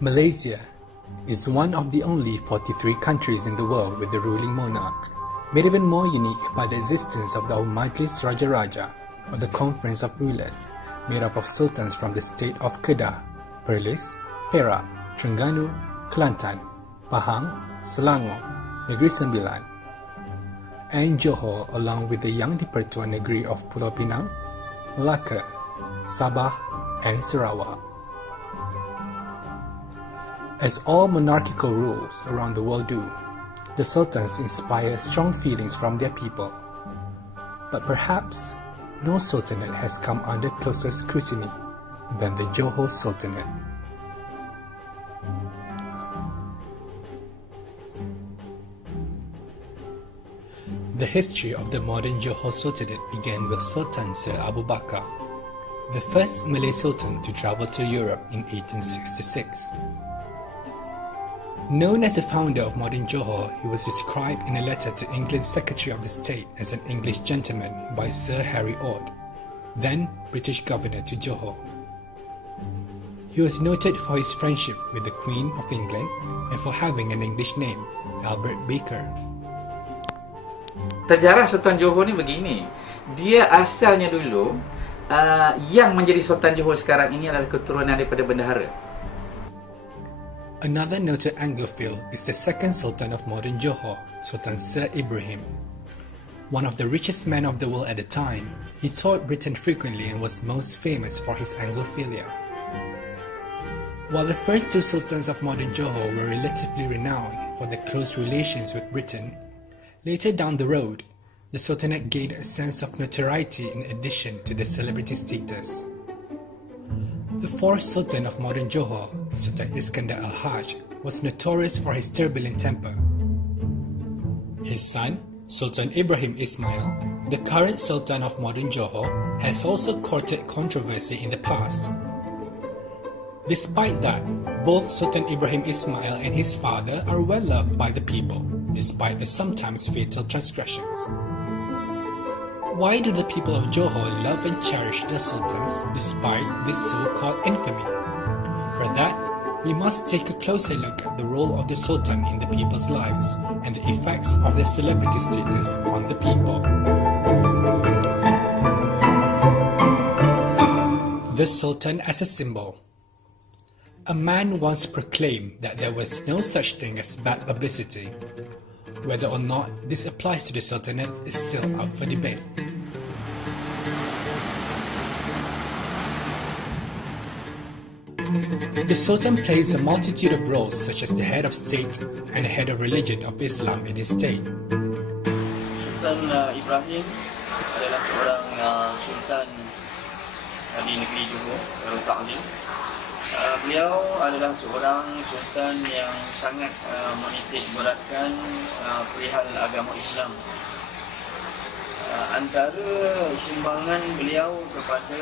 Malaysia is one of the only 43 countries in the world with a ruling monarch, made even more unique by the existence of the Majlis Raja-Raja, or the Conference of Rulers, made up of sultans from the state of Kedah, Perlis, Perak, Terengganu, Kelantan, Pahang, Selangor, Negeri Sembilan, and Johor, along with the young di-Pertuan Negeri of Pulau Pinang, Melaka, Sabah, and Sarawak. As all monarchical rules around the world do, the sultans inspire strong feelings from their people. But perhaps no sultanate has come under closer scrutiny than the Johor Sultanate. The history of the modern Johor Sultanate began with Sultan Sir Abu Bakar, the first Malay Sultan to travel to Europe in 1866. Known as the founder of modern Johor, he was described in a letter to England's Secretary of the State as an English gentleman by Sir Harry Ord, then British Governor to Johor. He was noted for his friendship with the Queen of England and for having an English name, Albert Baker. Sejarah Sultan Johor ni begini, dia asalnya dulu yang menjadi Sultan Johor sekarang ini adalah keturunan daripada bendahara. Another noted Anglophile is the second Sultan of modern Johor, Sultan Sir Ibrahim. One of the richest men of the world at the time, he toured Britain frequently and was most famous for his Anglophilia. While the first two Sultans of modern Johor were relatively renowned for their close relations with Britain, later down the road, the Sultanate gained a sense of notoriety in addition to the celebrity status. The fourth Sultan of modern Johor, Sultan Iskandar al-Hajj, was notorious for his turbulent temper. His son, Sultan Ibrahim Ismail, the current Sultan of modern Johor, has also courted controversy in the past. Despite that, both Sultan Ibrahim Ismail and his father are well loved by the people, despite the sometimes fatal transgressions. Why do the people of Johor love and cherish their sultans despite this so-called infamy? For that, we must take a closer look at the role of the sultan in the people's lives and the effects of their celebrity status on the people. The Sultan as a symbol. A man once proclaimed that there was no such thing as bad publicity. Whether or not this applies to the Sultanate is still out for debate. The Sultan plays a multitude of roles such as the head of state and the head of religion of Islam in his state. Sultan Ibrahim adalah seorang Sultan di negeri Johor, Darul Ta'zim. Beliau adalah seorang Sultan yang sangat menitik beratkan perihal agama Islam. Antara sumbangan beliau kepada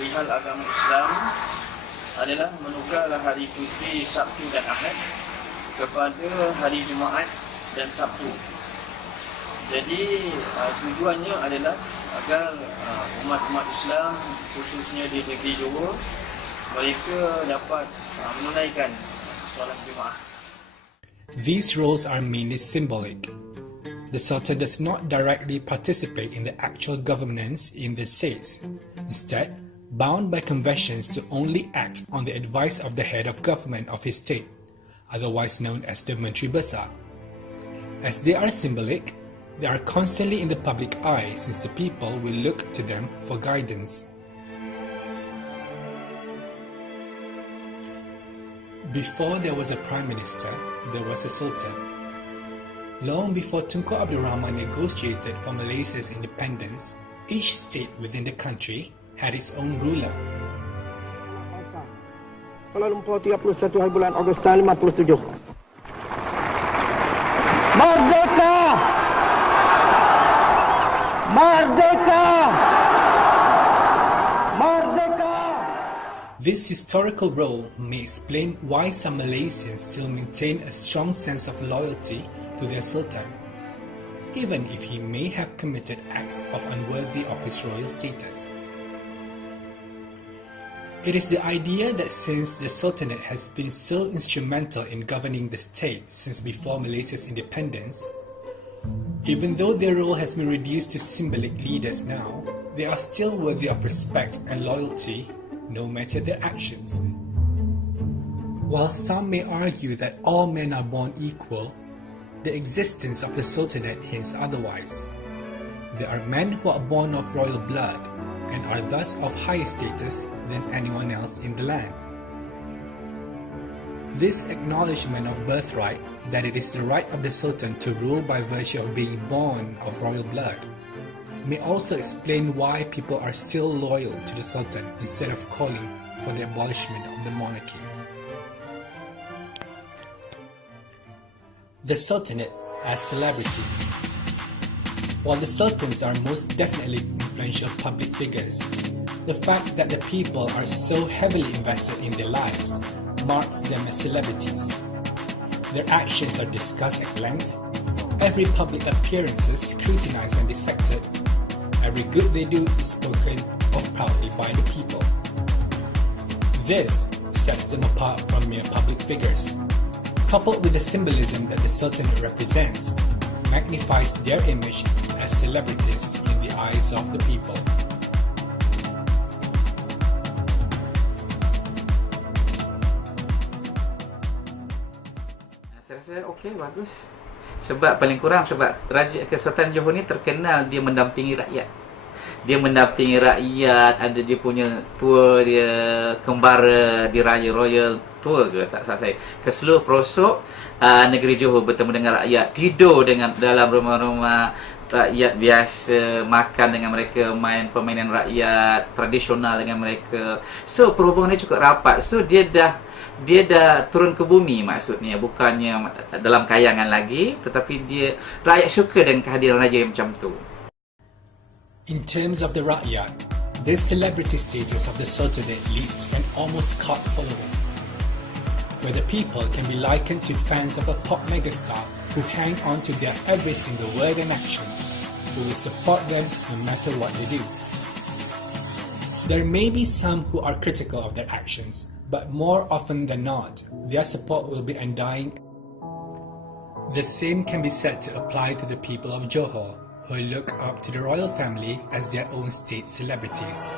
perihal agama Islam adalah menukarlah hari cuti Sabtu dan Ahad kepada hari Jumaat dan Sabtu. Jadi tujuannya adalah agar umat-umat Islam khususnya di negeri Johor mereka dapat menunaikan solat Jumaat. These roles are mainly symbolic. The Sultan does not directly participate in the actual governance in the states. Instead, bound by conventions to only act on the advice of the head of government of his state, otherwise known as the Menteri Besar. As they are symbolic, they are constantly in the public eye since the people will look to them for guidance. Before there was a Prime Minister, there was a Sultan. Long before Tunku Abdul Rahman negotiated for Malaysia's independence, each state within the country had its own ruler. Kuala Lumpur 31 hari bulan Ogos tahun 57. Merdeka! Merdeka! Merdeka! This historical role may explain why some Malaysians still maintain a strong sense of loyalty to their Sultan, even if he may have committed acts of unworthy of his royal status. It is the idea that since the Sultanate has been so instrumental in governing the state since before Malaysia's independence, even though their role has been reduced to symbolic leaders now, they are still worthy of respect and loyalty, no matter their actions. While some may argue that all men are born equal, the existence of the Sultanate hints otherwise. There are men who are born of royal blood and are thus of higher status than anyone else in the land. This acknowledgement of birthright, that it is the right of the Sultan to rule by virtue of being born of royal blood, may also explain why people are still loyal to the Sultan instead of calling for the abolishment of the monarchy. The Sultanate as celebrities. While the Sultans are most definitely influential public figures, the fact that the people are so heavily invested in their lives marks them as celebrities. Their actions are discussed at length, every public appearance is scrutinized and dissected, every good they do is spoken of proudly by the people. This sets them apart from mere public figures. Coupled with the symbolism that the Sultanate represents, magnifies their image as celebrities in the eyes of the people. Saya rasa okey, bagus. Sebab paling kurang sebab Raja Kesultanan Johor ni terkenal dia mendampingi rakyat. Dia mendampingi rakyat, ada dia punya tour dia kembara di Raya Royal tour ke tak salah saya. Ke seluruh pelosok negeri Johor bertemu dengan rakyat, tidur dengan dalam rumah-rumah rakyat biasa, makan dengan mereka, main permainan rakyat tradisional dengan mereka. So perhubungan dia cukup rapat. So dia dah turun ke bumi maksudnya, bukannya dalam kayangan lagi, tetapi dia rakyat suka dengan kehadiran raja yang macam tu. In terms of the rakyat, this celebrity status of the Sultanate leads to an almost cult following, where the people can be likened to fans of a pop megastar who hang on to their every single word and actions, who will support them no matter what they do. There may be some who are critical of their actions, but more often than not, their support will be undying. The same can be said to apply to the people of Johor, who look up to the royal family as their own state celebrities.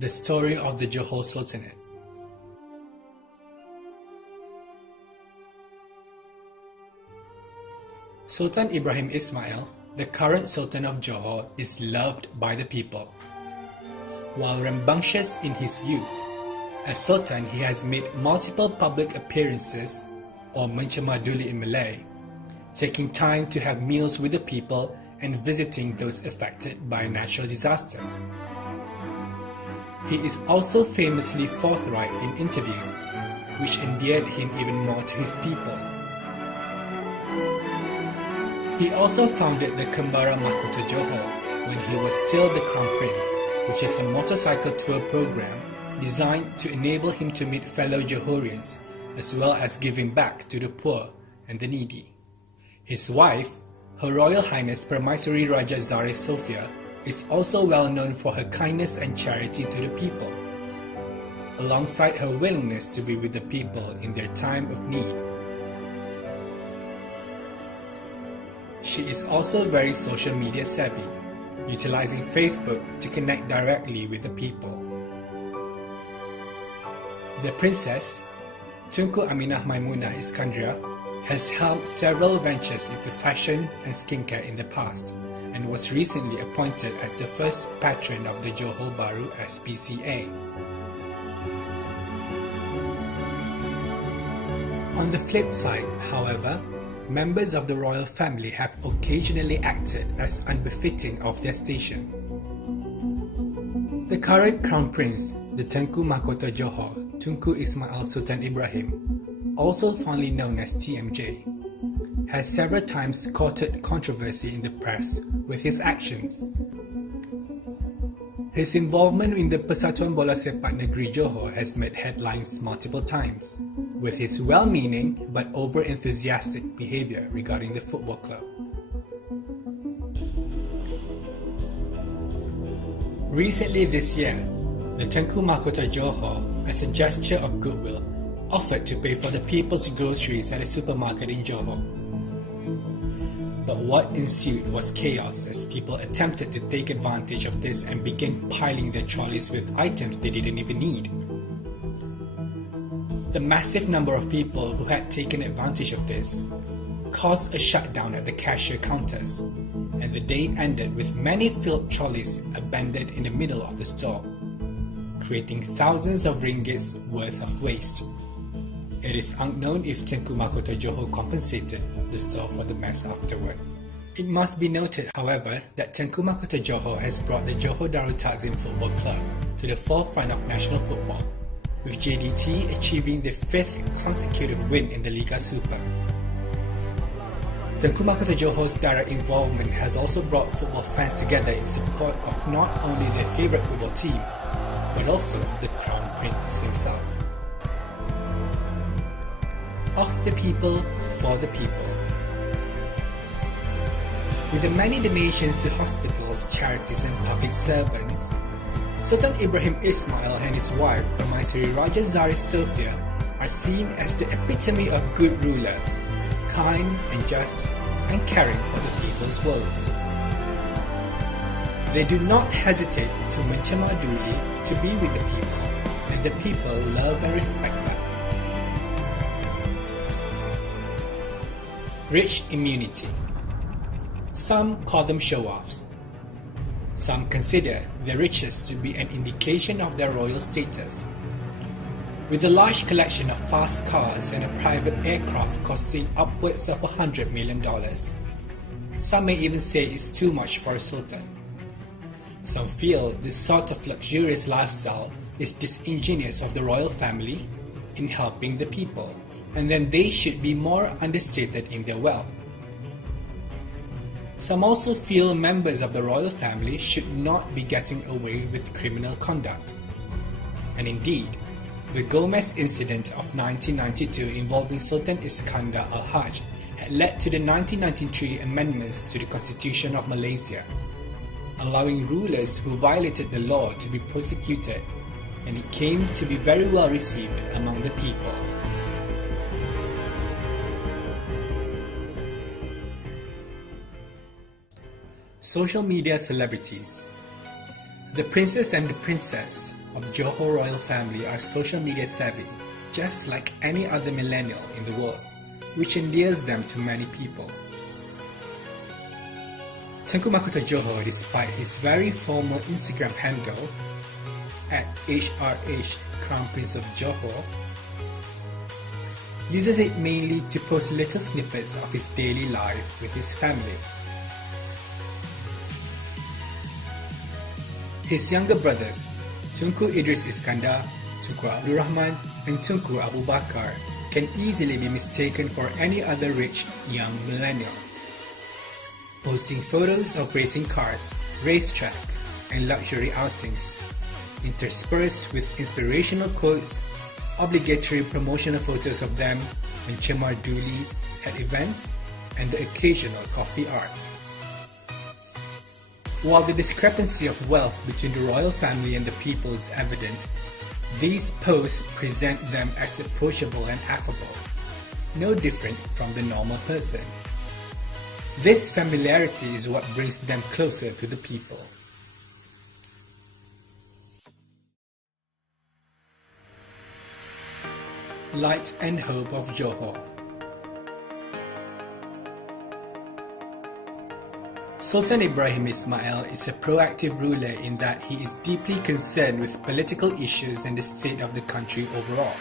The story of the Johor Sultanate. Sultan Ibrahim Ismail, the current Sultan of Johor, is loved by the people. While rambunctious in his youth, as Sultan he has made multiple public appearances, or mencemaduli in Malay, taking time to have meals with the people and visiting those affected by natural disasters. He is also famously forthright in interviews, which endeared him even more to his people. He also founded the Kembara Mahkota Johor when he was still the Crown Prince, which is a motorcycle tour program designed to enable him to meet fellow Johorians, as well as giving back to the poor and the needy. His wife, Her Royal Highness Permaisuri Raja Zare Sophia, is also well known for her kindness and charity to the people, alongside her willingness to be with the people in their time of need. She is also very social media savvy, utilizing Facebook to connect directly with the people. The Princess, Tunku Aminah Maimunah Iskandria, has helmed several ventures into fashion and skincare in the past, and was recently appointed as the first patron of the Johor Bahru SPCA. On the flip side, however, members of the royal family have occasionally acted as unbefitting of their station. The current Crown Prince, the Tengku Mahkota Johor, Tunku Ismail Sultan Ibrahim, also fondly known as TMJ, has several times courted controversy in the press with his actions. His involvement in the Persatuan Bola Sepak Negeri Johor has made headlines multiple times, with his well-meaning but over-enthusiastic behaviour regarding the football club. Recently this year, the Tengku Mahkota Johor, as a gesture of goodwill, offered to pay for the people's groceries at a supermarket in Johor. But what ensued was chaos as people attempted to take advantage of this and began piling their trolleys with items they didn't even need. The massive number of people who had taken advantage of this caused a shutdown at the cashier counters, and the day ended with many filled trolleys abandoned in the middle of the store, creating thousands of ringgits worth of waste. It is unknown if Tengku Mahkota Johor compensated the store for the mess afterward. It must be noted, however, that Tengku Mahkota Johor has brought the Johor Darul Takzim Football Club to the forefront of national football, with JDT achieving the 5th consecutive win in the Liga Super. Tengku Mahkota Johor's direct involvement has also brought football fans together in support of not only their favourite football team, but also the Crown Prince himself. Of the people, for the people. With the many donations to hospitals, charities and public servants, Sultan Ibrahim Ismail and his wife, Permaisuri Raja Zari Sofia, are seen as the epitome of good ruler, kind and just, and caring for the people's woes. They do not hesitate to mencemaduli to be with the people, and the people love and respect them. Rich immunity. Some call them show-offs. Some consider the riches to be an indication of their royal status. With a large collection of fast cars and a private aircraft costing upwards of $100 million, some may even say it's too much for a sultan. Some feel this sort of luxurious lifestyle is disingenuous of the royal family in helping the people, and then they should be more understated in their wealth. Some also feel members of the royal family should not be getting away with criminal conduct. And indeed, the Gomez incident of 1992 involving Sultan Iskandar Al-Hajj had led to the 1993 amendments to the Constitution of Malaysia, allowing rulers who violated the law to be prosecuted, and it came to be very well received among the people. Social media celebrities. The Princess and the Princess of the Johor royal family are social media savvy, just like any other millennial in the world, which endears them to many people. Tengku Mahkota Johor, despite his very formal Instagram handle at HRH Crown Prince of Johor, uses it mainly to post little snippets of his daily life with his family. His younger brothers, Tunku Idris Iskandar, Tunku Abdul Rahman, and Tunku Abu Bakar, can easily be mistaken for any other rich young millennial, posting photos of racing cars, racetracks, and luxury outings, interspersed with inspirational quotes, obligatory promotional photos of them and Cemar Duli at events, and the occasional coffee art. While the discrepancy of wealth between the royal family and the people is evident, these posts present them as approachable and affable, no different from the normal person. This familiarity is what brings them closer to the people. Light and hope of Johor. Sultan Ibrahim Ismail is a proactive ruler in that he is deeply concerned with political issues and the state of the country overall.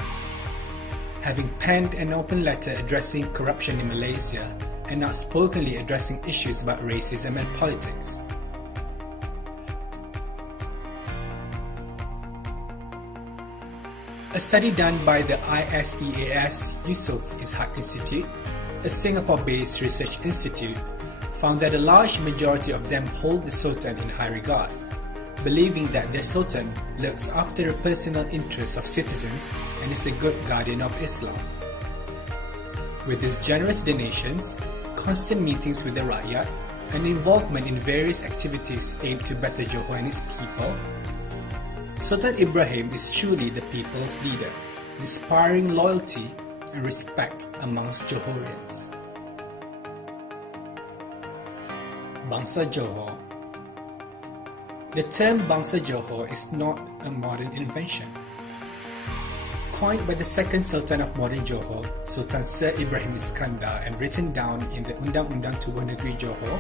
Having penned an open letter addressing corruption in Malaysia and outspokenly addressing issues about racism and politics. A study done by the ISEAS Yusof Ishak Institute a Singapore-based research institute, found that a large majority of them hold the Sultan in high regard, believing that their Sultan looks after the personal interests of citizens and is a good guardian of Islam. With his generous donations, constant meetings with the Rakyat, and involvement in various activities aimed to better Johor and its people, Sultan Ibrahim is truly the people's leader, inspiring loyalty and respect amongst Johorians. Bangsa Johor. The term Bangsa Johor is not a modern invention. Coined by the second Sultan of modern Johor, Sultan Sir Ibrahim Iskandar, and written down in the Undang-Undang Tubuh Negeri Johor,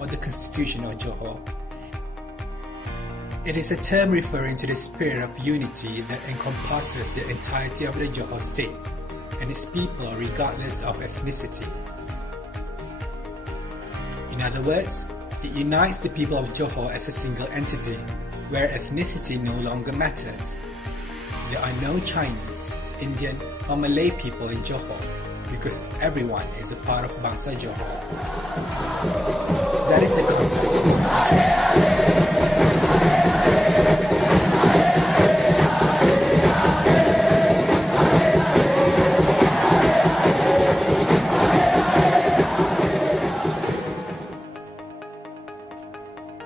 or the Constitution of Johor, it is a term referring to the spirit of unity that encompasses the entirety of the Johor state and its people regardless of ethnicity. In other words, it unites the people of Johor as a single entity, where ethnicity no longer matters. There are no Chinese, Indian or Malay people in Johor because everyone is a part of Bangsa Johor. That is the concept of Bangsa Johor.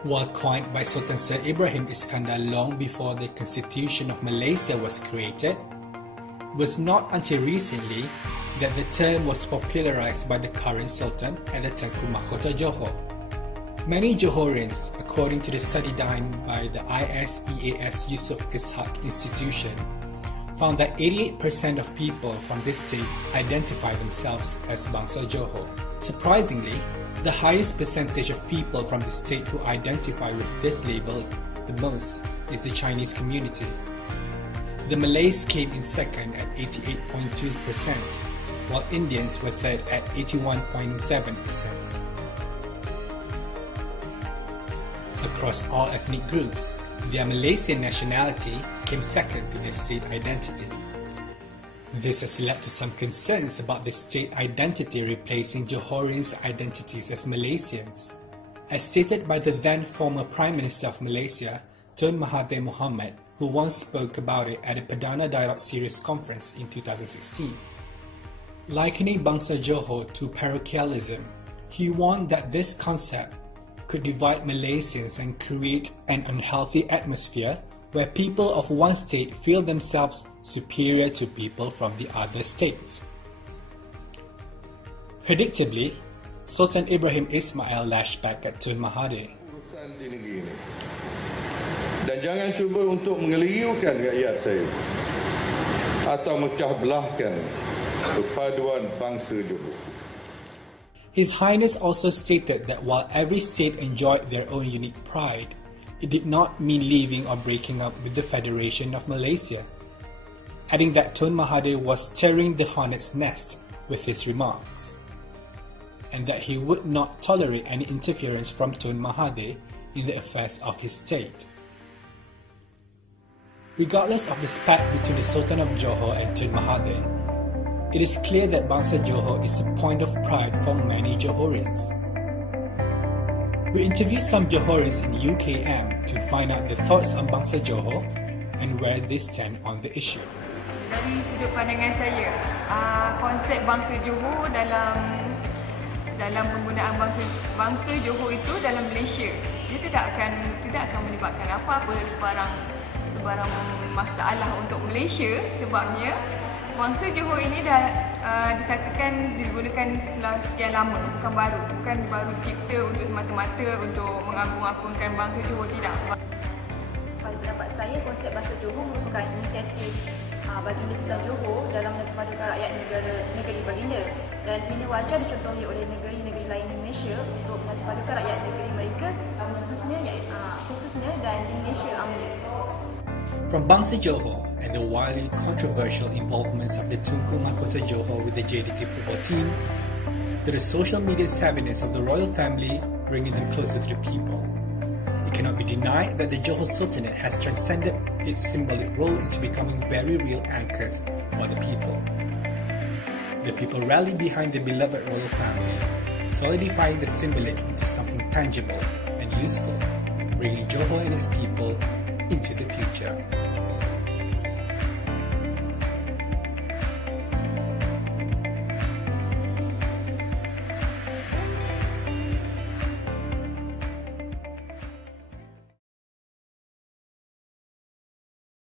While coined by Sultan Sir Ibrahim Iskandar long before the Constitution of Malaysia was created, it was not until recently that the term was popularized by the current Sultan and the Tengku Mahkota Johor. Many Johorians, according to the study done by the ISEAS Yusof Ishak Institution, found that 88% of people from this state identify themselves as Bangsa Johor. Surprisingly, the highest percentage of people from the state who identify with this label the most is the Chinese community. The Malays came in second at 88.2%, while Indians were third at 81.7%. Across all ethnic groups, their Malaysian nationality came second to their state identity. This has led to some concerns about the state identity replacing Johorians' identities as Malaysians. As stated by the then former Prime Minister of Malaysia, Tun Mahathir Mohamad, who once spoke about it at a Perdana Dialogue Series conference in 2016. Likening Bangsa Johor to parochialism, he warned that this concept could divide Malaysians and create an unhealthy atmosphere where people of one state feel themselves superior to people from the other states. Predictably, Sultan Ibrahim Ismail lashed back at Tun Mahathir. Urusan di negeri ini. Dan jangan cuba untuk mengelirukan rakyat saya atau memecah belahkan perpaduan bangsa Johor. His Highness also stated that while every state enjoyed their own unique pride, it did not mean leaving or breaking up with the Federation of Malaysia, adding that Tun Mahathir was stirring the hornet's nest with his remarks, and that he would not tolerate any interference from Tun Mahathir in the affairs of his state. Regardless of the spat between the Sultan of Johor and Tun Mahathir, it is clear that Bangsa Johor is a point of pride for many Johorians. We interviewed some Johorians in UKM to find out their thoughts on Bangsa Johor and where they stand on the issue. Dari sudut pandangan saya, konsep Bangsa Johor dalam penggunaan bangsa Johor itu dalam Malaysia, dia tidak akan menyebabkan apa-apa sebarang masalah untuk Malaysia, sebabnya bangsa Johor ini dah dikatakan digunakan telah sekian lama, bukan baru dicipta untuk semata-mata untuk mengagung-agungkan bangsa Johor, tidak. Pada pendapat saya, konsep bangsa Johor merupakan inisiatif baginda Sultan Johor dalam mengedepankan rakyat negeri baginda, dan ini wajar dicontohi oleh negeri-negeri lain di Malaysia untuk mengedepankan rakyat negeri mereka, khususnya dan di Malaysia amnya. From Bangsa Johor and the wildly controversial involvements of the Tunku Mahkota Johor with the JDT football team, to the social media savviness of the royal family bringing them closer to the people, it cannot be denied that the Johor Sultanate has transcended its symbolic role into becoming very real anchors for the people. The people rallied behind the beloved royal family, solidifying the symbolic into something tangible and useful, bringing Johor and its people into the future.